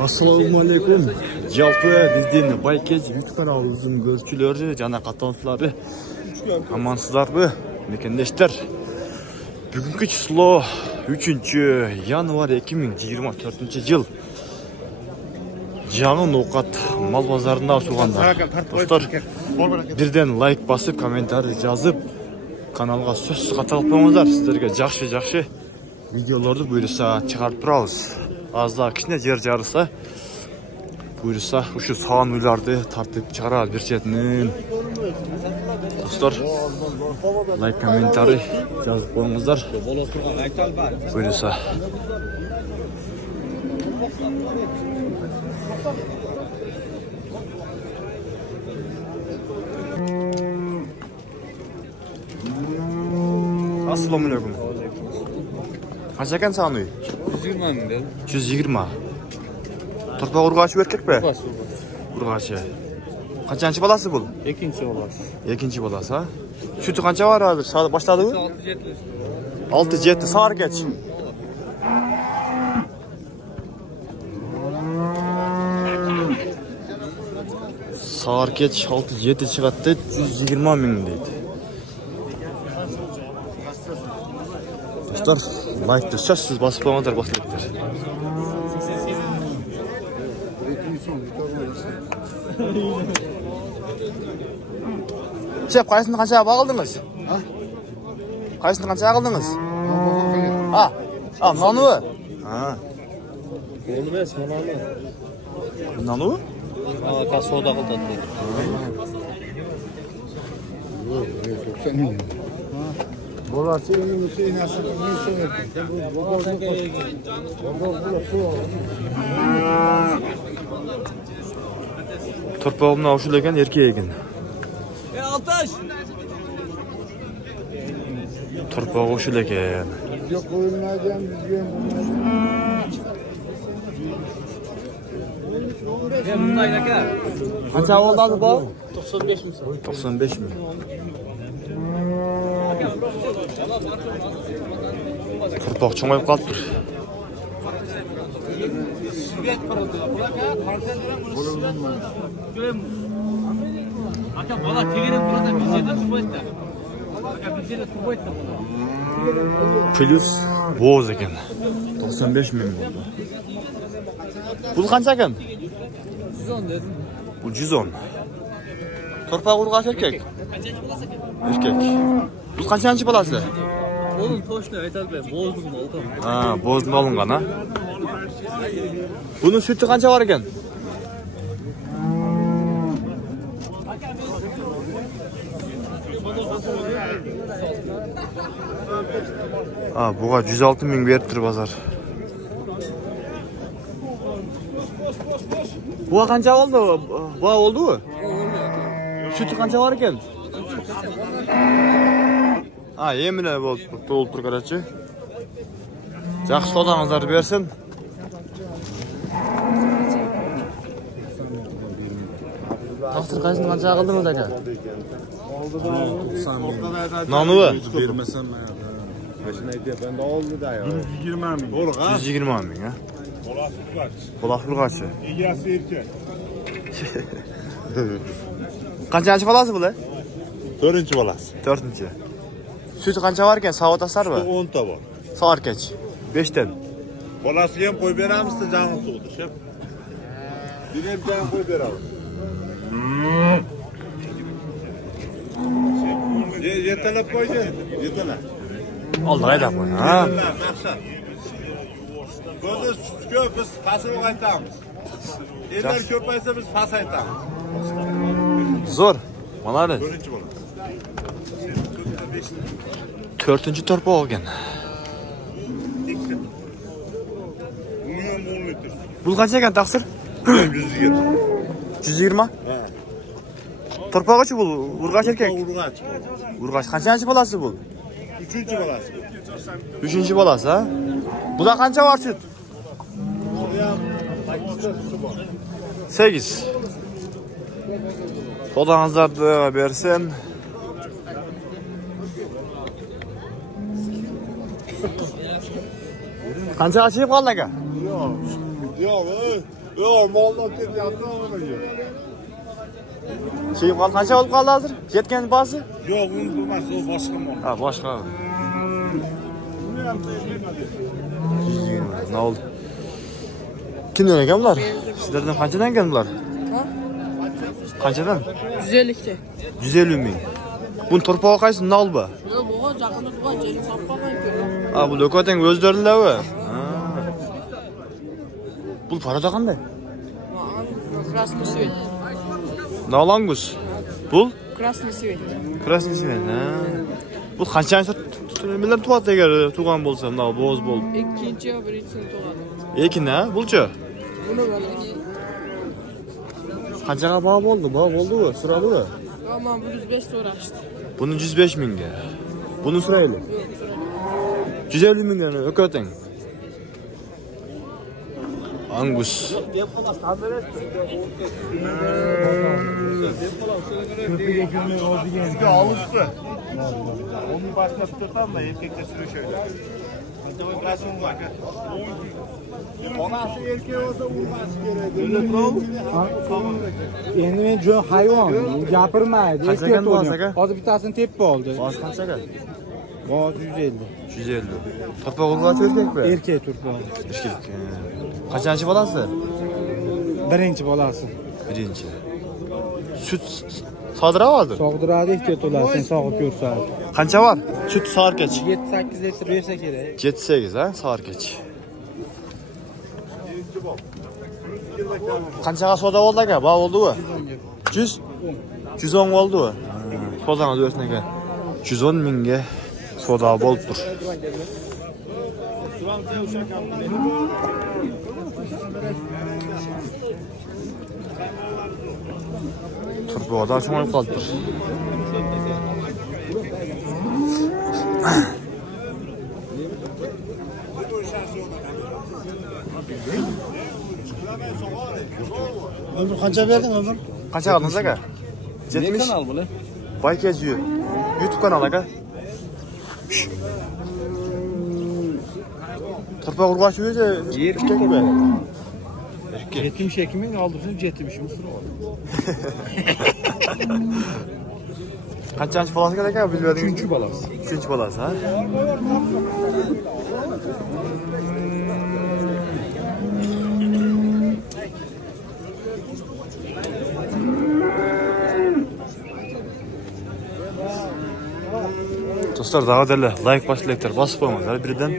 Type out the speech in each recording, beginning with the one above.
Assalamualaikum. Жалпы биздин Байкеж YouTube каналыбыздын көрүүчүлөрү жана катнашчылары амансыздарбы, мекендештер? Бүгүнкү число 3-январь 2024-жыл. Жаңын оокат мал базарында ашылгандар. Достор, бирден лайк басып, комментарий жазып, каналга сөзсүз каталып коюңуздар. Сиздерге жакшы видеолорду буйруса чыгарып турабыз. Азда кичине жер жарыса, буйруса ушу саан уйларды тартып чыгарабыз бир четинен. Достор, лайк, комментарий жазып коюңуздар. Буйруса. Assalamu alaikum. Qancha ekan sağın uy? 120 ming dedi. 120. Torpaq urg'achi erkak be? Urg'achi. Qancha balasi bu? Ikkinchi bolasi. Ikkinchi balasi, ha? Sütü qancha var hozir? Boshladimi? 6-7 sar geç. Sar geç 6-7 çıqatdı, 120 ming deydi. Dostlar, like sözsüz basıp qo'yinglar boshlayaptilar. Chep, qaysini qancha bag'ildingiz? Ha? Qaysini qancha qildingiz? Ha. Ha, nonu? Ha. Qo'l emas, manani. Nonu? Ha, kasoda qildi. Bolası şey nasıl Torpağımla aşıl eken erkeğe eken. Altaş! Torpağı aşıl eken. yok koyulmayacağım düzgün. Bunday aka. Qancha oldu adı bu? 95 ming. 95 ming. Torpaq çoğayıp qalıptır. Aka bola tegerib turadi, bizda turmaydi. Aka bizda turmaydi. Plus boz eken. 95 ming oldu. Bu qancha ekan? 110 dedim. Bu 110. Torpaq urg'achi erkak. Erkak. Bu qancha balasi? Onun to'shni aytolmayman, bo'zdig'ini oldim. Ha, bo'zdim olingan, ha. Bunun sütü qancha var ekan? Ha, buga 106 ming beriptir bozor. Buga qancha oldu? Buga oldu-ku? Sütü qancha var ekan? Ha, yemine bo'lib tur qarachi. Yaxshi sodangizlarni bersin. Taqdir qaysini qancha qildingiz aka? Nonu? Vermesem ben. Başına ben de oldu da ya. 120 ming. Doğru ha? 120 ming, ha? Bolaq urg'achi. Egasi erkek. Qancha balasi bu? 4-chi bolasi. 4-chi. Sütü qancha var ekan? Savob asarmi? 10 ta bor. Soarkach. 5 dan. Bolasiga ham qo'yib beramizda jang'i tug'di, shep. Direm jang qo'yib beramiz. Yetalab qo'ydi. Yetalab. Oldi haydab qo'y, ha. Maqsad. Ko'zi ko'p, biz pastroq aytamiz. Ellar ko'paysa biz pas aytamiz. Zo'r. Молодец. 4-chi bola. 4-chi torpaq olgan. Bu qancha ekan taqsir? 120. 120? Ha. Torpaqchi bu, urg'achi erkak. Urg'achi. Urg'achi qancha balasi bu? 3-chi bolasi. 3-chi balasi, ha? Buda qancha var süt? 8. Sodangizlarni bersin. Qanchaga chegib qoldi aka? Yo'q, moldan ketyapti o'g'liga. Chegib qoldi. Qancha olib qoldi hozir? Yetgan basi? Yo'q, uni emas, u boshqa mol. Ha, boshqa. Buni ham tegmaydi. Ne oldu? Kimden ekan bular? Sizlardan qanchadan ekan bular? Ha? Qanchadan? 150 ta. 150 ming. Buni torpog'i qaysi? Nol bu? Yo'q, bu yaqinda tugan jeri sotib qolgan. Ha, bu lo'kotang o'zlarilar-ku. Bu parada qanday? Krasный свет. Nalangus. Bul? Krasный свет. Krasный свет. Ha. Bu qanchasi bilan tug'adi agar tug'an bo'lsa, mana bo'z bo'lib. Ikkinchi, birinchisini tug'adi. Ekin-a, bulchi? Buni mana. Qanchaga baho bo'ldi? Baho bo'ldi-ku, so'radi-ku. Yo, men 105 so'rashdi. Buni 105 mingga. Buni so'raylik. 150 mingdan o'kotang. Angus. Sizga olishdi. Onun başına tutam da erkekçe sürüyor şöyle. Orası mı aka? Onası erkek olsa vurması gerek. Öyle duralım. Endi men jon hayvon gapirmaydi. Qanchaga bo'lsa aka? Hozir bittasini tepib oldi. Boz qanchaga? Boz 150. 150. Torpog'iga erkakmi? Erkak turpog'i. Erkak. Qancha bolasi? Birinchi bolasi. Birinchi. Süt sog'diradi? Sog'diradi, ehtiyot bo'lasan, sog'ib ko'rsatadi. Qancha bor? Süt so'rkach. 7-8 litr bersa kerak. 7-8 ha, so'rkach. Qanchaga savdo bo'ldi aka? Bog' bo'ldi-ku? 100? 110 bo'ldi-ku. Savdoga o'tsin aka. 110 mingga savdo bo'lib tur. Turpoqda cho'ng'ib qoldi. Ömür qancha berding, Ömür? Qancha qildingiz aka? 70 kanal bular? Baykaj YouTube kanal aka. Turpoq urg'ash o'zi erkakmi? 72 ming oldirsin, 70 ming so'radi. Qanchasi bolasi aka bilmadingiz? 3-chi bolasi. 3-chi bolasi ha? Dostlar, da'vatlar, like bosinglar, bosib qo'yinglar birdan.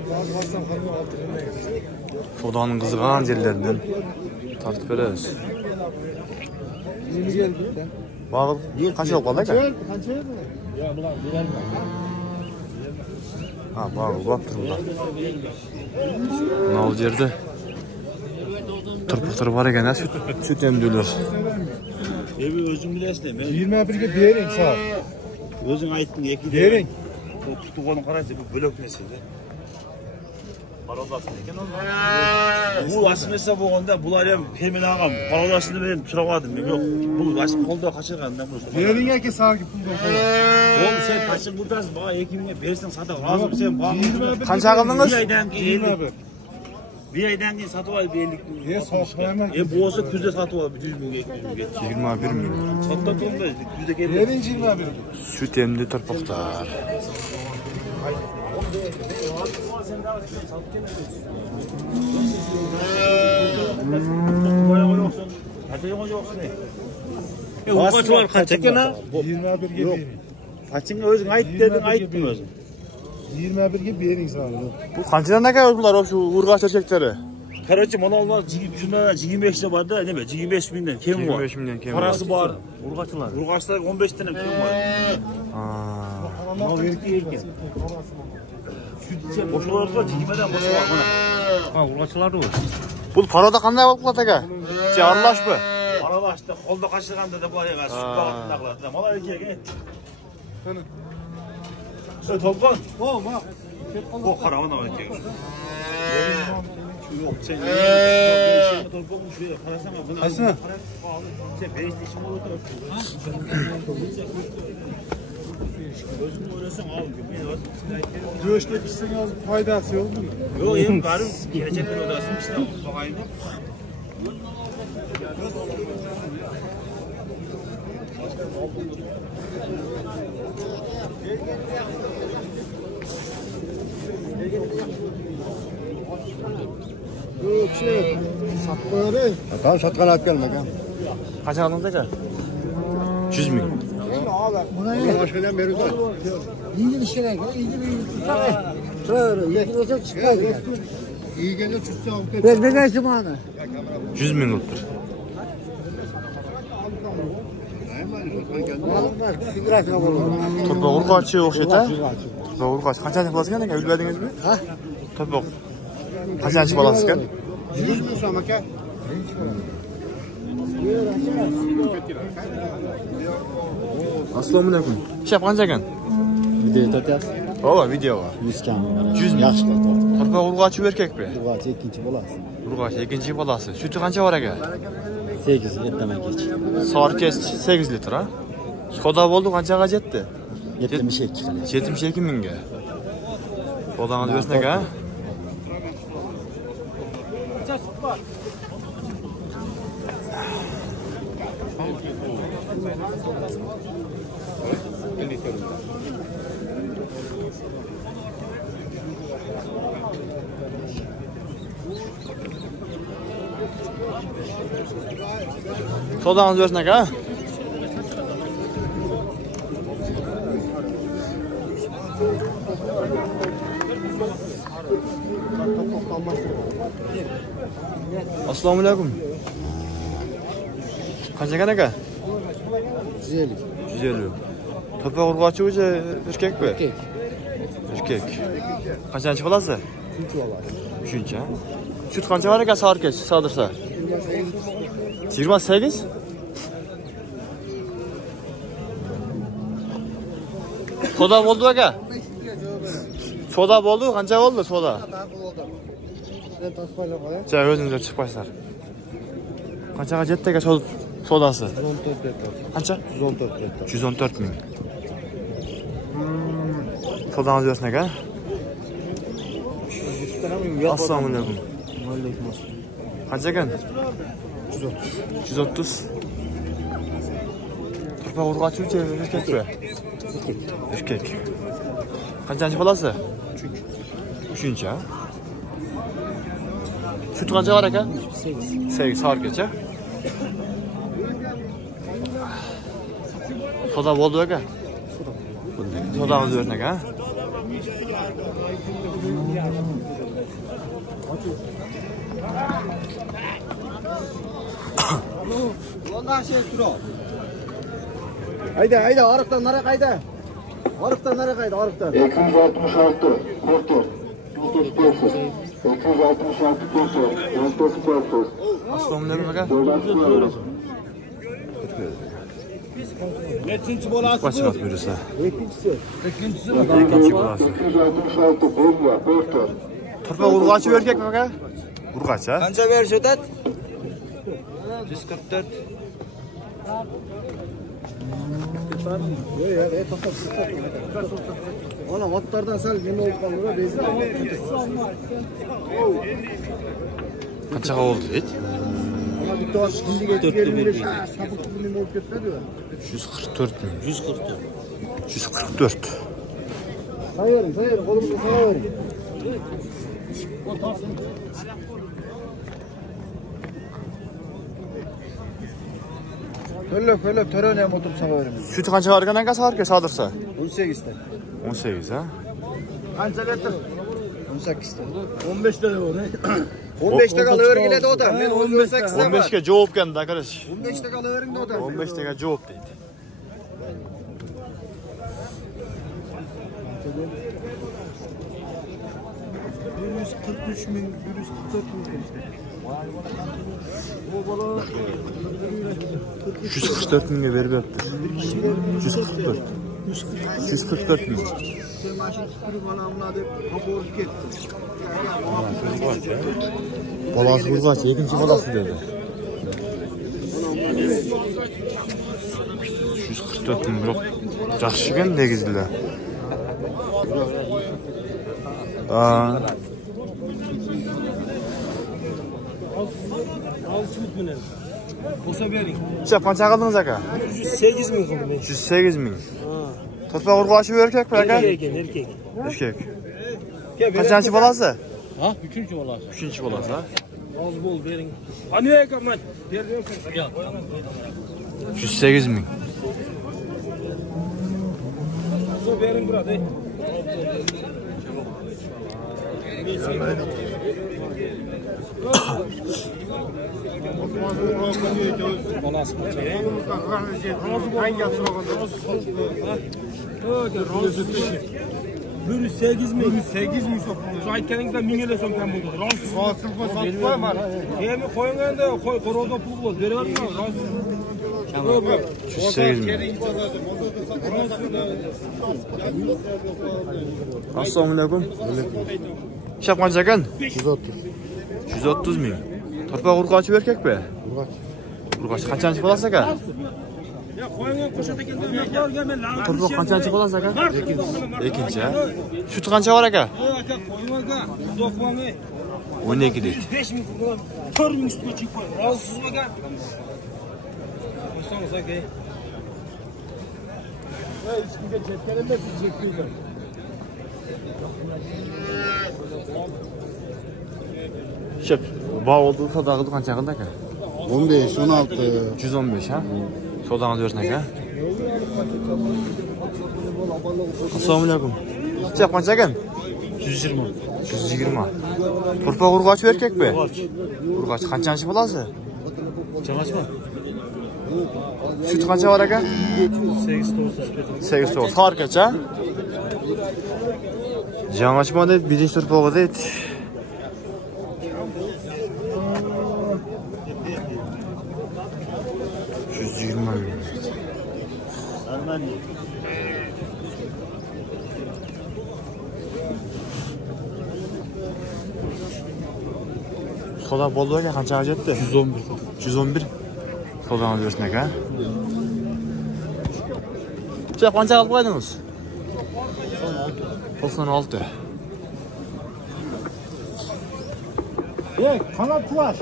Xudoning qizigan yerlaridan tortib beramiz. Bog'ib, qancha olib qoldi aka? Qancha edi? Yo, bular berolmaydi. Ha, bog'ib olib turibdi. Mana bu yerda turpuqlar bor ekan, süt emdilar. Evi özün bilesin. 21 ga bering, sağ. Özün aytding, eki Bering. O tutuğunu qaraysa bu bölök mesele. Parolasın ekan o. Bu asmesa bo'lganda bular ham fermer ağam parolasini men turamadim. Yo'q, bu asm qo'lda qachirganda bu. Bering aka, sağki puldan qo'y. Oğlum sen taşın buradasın. Bana 2 mingga bersin sata razım sen bana. Qancha qildingiz? Bir aydan keyin 50. Bir aydan keyin satib olib 50 ming. Sotmayman. Bu olsa kuzda satib olib 100 mingga 200 mingga. 21 ming. Sotda turumda kuzda keldi. Bering 21 ga. Süt emdi turpuqlar. Urg'achi var qanchakana? 21 ga bering. Qachonga o'zing ayt deding, aytdim o'zim. 21 ga bering, sağ. Bu qanchadan aka bular shu urg'achi erkaklari? Короче, mana ular shundan 25 ta borda, nima 25 mingdan kim bor? 25 mingdan kim bor? Parasi bor. Urg'achilar. Urg'achilar 15 tadan kim bor? Ha. Mana erkek. Şutça boşalarsa 20'den boşa var bana. Ha, urg'achilar da var. Bu paroda qanday bo'lib qoldi aka? Aralashmi? Aralashdi, qo'lda qashirganda da bor emas, sut bag'atda qiladi. Mana erkak. Qani. Shu topgan. Ma. Bu qara ona erkak. Yo'q, sen topgan shu qarasana buni. Qaysini? Sen 5 ishim o'tirib. Özüm oynasan al gibi. Göğüşte pişsin az faydası yok mu? Yok yem varım. Gelecek bir odasın işte bakayım. Yok şey. Satmaları. Tamam satkan at gelme gel. Kaç aldınız acaba? 100 bin. Buna başkadan beri de. İyi bir şeyler. İyi bir tane. Şöyle iyi olsa çıkar. İyi gelir çıksa avukat. Ben ne geçtim ana? 100 bin oldur. Sigara kapalı. Topa urgaçı okşata. Topa urgaç. Kaçancı balası gene? Bilmediniz mi? Ha? Topa kaçancı balası gene? 100 bin sana gel. Assalomu alaykum. Şef qancha ekan? Video tutyapsiz. Ova, video var. 100 kam. 100 ming. Yaxshi qildi. Topa urgachi erkakmi? Urg'ochi ikkinchi bolasi. Urgachi ikkinchi bolasi. Suti qancha bor ekan? 8 ertaman kech. Soat kech 8 litr ha. Soda bo'ldi, qanchaga jetdi? 72 qildi. 72 mingga. Sodangiz bersin aka. Sodangiz bersin aka. Assalomu alaykum. Qancha ekan aka? 150. 150. Topa urg'ochi o'zi erkakmi? Erkak. Qancha bolasi? 3 bolasi. 3-chi. Sut qancha bor ekan soatga sodirsa? 28. Soda bo'ldi aka? Soda bo'ldi, qancha bo'ldi soda? Ben tasmayla qo'yay. Ja, o'zingiz chiqpaysizlar. Qanchaga jetdi aka sodasi? 114 litr. Qancha? 114 litr. 114 ming. Sodangiz bersin aka. Assalomu alaykum. Alaykum assalom. Qancha ekan? 130. Turpa urg'ochuvchi erkakmi? Erkak. Qanchanchi bolasi? 3-chi. Sut qancha bor aka? 8 soatgacha. Soda bo'ldi aka? Sodangiz bersin aka. Hayda hayda ariqdan nara qayda? Ariqdan nara qayda? Ariqdan. 266 Porter 145 266 Porter 145. Assalomu alaykum aka. Nechinchi bolasi Qo'shib buyursa. Ikkinchisi. Ikkinchi bolasi. 266 Belgiya Porter. Turpa urg'ochi erkakmi aka? Urg'och ha? Qancha berish o'tadi? 144. Ona otlardan sal nima bo'lib qoldi bezda. Qanchaga oldu it? Ona bitta o'shiga 4 berdi. Sapık nima bo'lib ketdi? 144 ming. 144. 144. Sayıyorum, kolumuzu sayıyorum. Öyle törene oturup sayıyorum. Sütü qancha bor ekan aka soatga sodirsa? 18'te. 18 ha? Qancha litr? 18'te. 15 tane var. 15 ta kalıverin de o da. Men 18'te 15 ga javob ekan arkadaş. 15 ta kalıverin de o da. 15 ga javob deydi. $144 mingga berib yaptı. 144. 144 ming. Bolasi urg'och, ikkinchi bolasi dedi. 144 34 bin yok. Yaxşı ekan negizli. Olsa bering. Siz qancha qildingiz aka? 108 ming qildim. 108 ming. Torpaq urg'ochi erkakmi aka? Erkek. Erkak. Qanchasi bolasi? Ha, 3-chi bolasi. 3-chi bolasi, ha? Az bol bering. Ani ekanman. Berdim. 108 ming. Olsa bering burada. Bolasi qancha? Bir 8 ming. 8 ming so'm. Shu aytganingizdan 1000 ellik so'm kam bo'ldi. Rost. Rosim sotib qo'yaman. Endi qo'yinganda qo'rovda pul bor. Beraverma. Rost. 108 ming. Assalomu alaykum. Shap qancha ekan? 130. 130 ming. Torpaq urg'ochi erkakmi? Urg'ochi qanchasi bolasi aka? Ya qo'yingga qo'shata keldim. Men Torpaq qanchasi bolasi aka? Ikkinchi. Sut qancha bor aka? aka qo'yingga. Do'qmonga 12 deydi. 5 ming 4 ming üstüne çıkıp koy. Razısız aka. Olsanız aka. Ya hiç kimse çetkenin de siz çekiyorlar. Şep, bağ oldu sadağıdı qancha qildi aka? 15, 16. 115 ha? Sodağınız versin aka. Assalomu alaykum. Shep qancha ekan? 120. 120. Torpaq urg'ochi erkakmi? Urg'ochi qanchasi bolasi? Chaqachmi? Sut qancha bor aka? 8 to'g'ri. Sarkacha. Жаңачма deydi, birinchi torpog'i deydi. Soda bo'ldi aka, qanchaga jetdi? 111. 111. Sodani bersin aka. Siz qancha qilib qo'ydingiz? 96. Kanat var.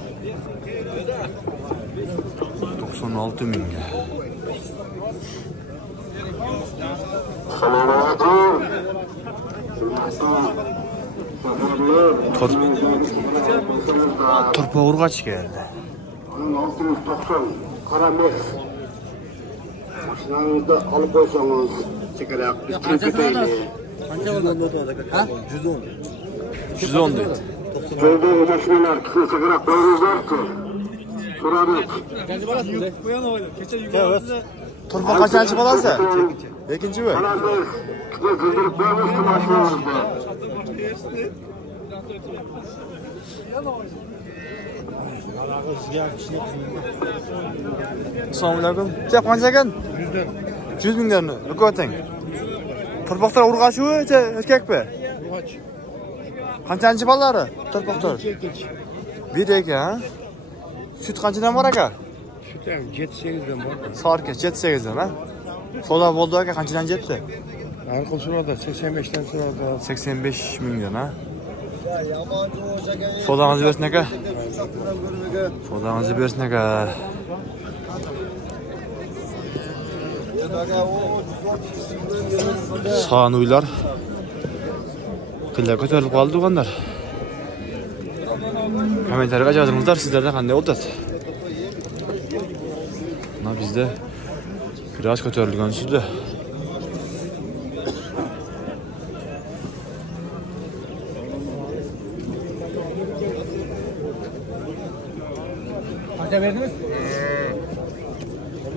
96 mingga. Torpaq urg'ochi keldi. 690 qara mes. Mashinangizda olib qo'ysangiz chekaraq. Qancha bo'ldi aka? Ha? 110. 110 deydi. Joydagi mashinalar chekaraq qo'yingizlar-ku. So'radik. Torpaq qanchasi bolasi? Ikkinchimi? Mana biz qildirib qo'yamiz mashinamizda. Assalomu alaykum. Siz qancha ekan? 100 minglarni. O'qoting. Torpaqlar urg'ochimi, erkakmi? Urg'och. Qanchanchi bolalari? Torpaqlar. Bir ekan. Sut qanchadan bor aka? Sut ham 7-8 dan bor. Sarka 7-8 dan, ha? Soda bo'ldi aka, qanchadan jetdi? Har xil so'radi, 85 dan so'radi. 85 mingdan, ha? Sodangizni bersin aka. Sodangizni bersin aka. Sağın uylar. Qilla ko'tarilib qoldi o'g'anlar. Kommentariyga yozingizlar, sizlarda qanday bo'ldi? Mana bizda biraz ko'tarilgan sizda. Qancha berdingiz?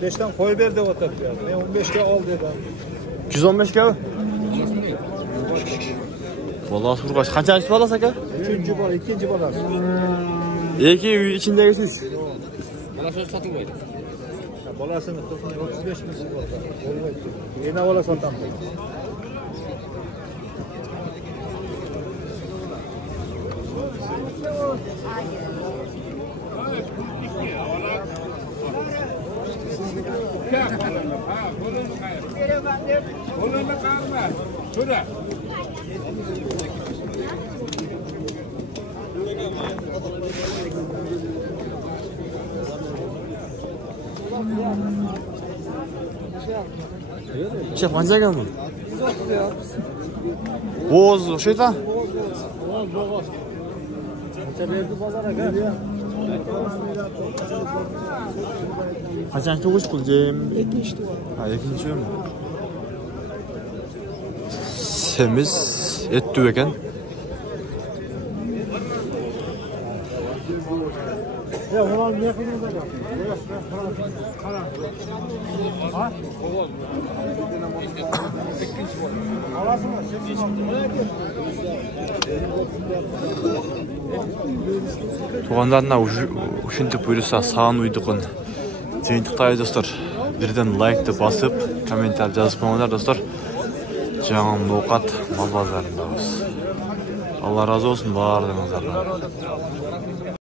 15 dan qo'yib ber deb o'tadi. Men 15 ga ol dedim. 115 ga. Vallahi urg'och. Qanchasi bolasi aka? 3-chi bola, 2-chi bolasi. Eki uy ichindagi siz. Bolasini sotib qo'ydi. Bolasini 35 ming so'radi. Bo'lmaydi. Yana bola sotaman. Şef qancha ekan bu? Bo'z o'xshaydi. Qancha tug'ish qildim? Ikkinchi tug'ish. Ha, ikkinchimi? Semiz etdi ekan. Ya ulan ne kılıyorsun da? Ha? Туғандарына ушинтип буйруса саған уйдықын жиынтықтайы достар. Бірден лайкты басып, комментар жазып қойыңыздар достар. Жаңа ноқат мал базарындамыз. Алла разы болсын барлығыңыздардан.